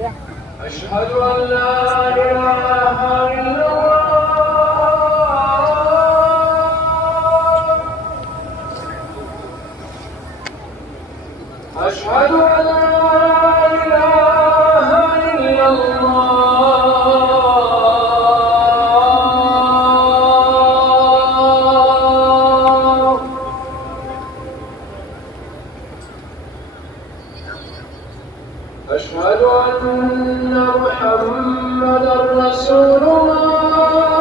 أشهد أن لا إله إلا الله. أشهد أن لا إله إلا الله. أشهد أن محمدًا رسول الله.